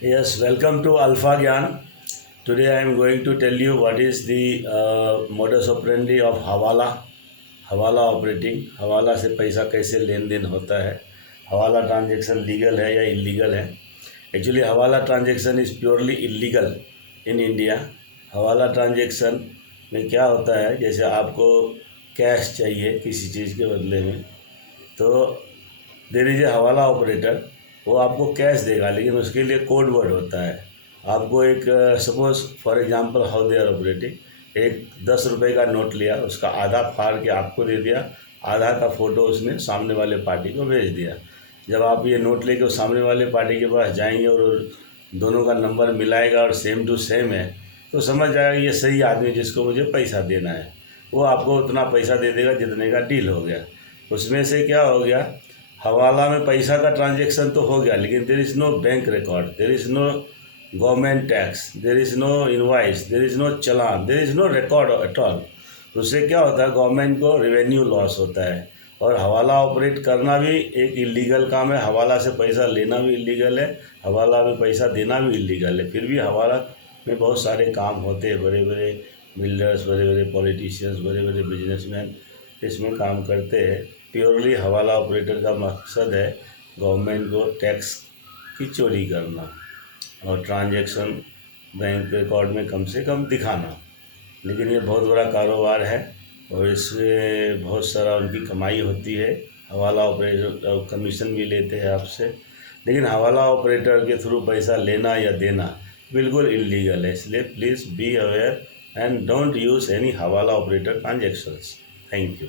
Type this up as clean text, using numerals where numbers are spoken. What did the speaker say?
Yes, welcome to Alpha Gyan. Today I am going to tell you what is the modus operandi of हवाला operating. हवाला से पैसा कैसे लेन then होता है, हवाला ट्रांजैक्शन लीगल है या इलीगल है। एक्चुअली हवाला transaction is purely illegal in India. हवाला ट्रांजैक्शन में क्या होता है, जैसे आपको कैश चाहिए किसी चीज़ के बदले में, तो देयर इज ए हवाला ऑपरेटर, वो आपको कैश देगा, लेकिन उसके लिए कोड वर्ड होता है। आपको एक suppose for example how they are operating, एक 10 रुपये का नोट लिया, उसका आधा फाड़ के आपको दे दिया, आधा का फ़ोटो उसने सामने वाले पार्टी को भेज दिया। जब आप ये नोट लेके सामने वाले पार्टी के पास जाएंगे और दोनों का नंबर मिलाएगा और सेम टू सेम है, तो समझ जाएगा ये सही आदमी जिसको मुझे पैसा देना है। वो आपको उतना पैसा दे देगा जितने का डील हो गया। उसमें से क्या हो गया, हवाला में पैसा का ट्रांजैक्शन तो हो गया, लेकिन there is no bank record, there is no government tax, there is no invoice, there is no challan, there is no record at all. उससे क्या होता है, गवर्नमेंट को रेवेन्यू लॉस होता है। और हवाला ऑपरेट करना भी एक इलीगल काम है, हवाला से पैसा लेना भी इलीगल है, हवाला में पैसा देना भी इलीगल है। फिर भी हवाला में बहुत सारे काम होते हैं, बड़े बड़े बिल्डर्स, बड़े बड़े पॉलिटिशियंस, बड़े बड़े बिजनेसमैन इसमें काम करते हैं। प्योरली हवाला ऑपरेटर का मकसद है गवर्नमेंट को टैक्स की चोरी करना और ट्रांजैक्शन बैंक रिकॉर्ड में कम से कम दिखाना। लेकिन ये बहुत बड़ा कारोबार है और इसमें बहुत सारा उनकी कमाई होती है। हवाला ऑपरेटर कमीशन भी लेते हैं आपसे, लेकिन हवाला ऑपरेटर के थ्रू पैसा लेना या देना बिल्कुल इलीगल है। इसलिए please be aware and don't use any हवाला ऑपरेटर ट्रांजैक्शंस। Thank you.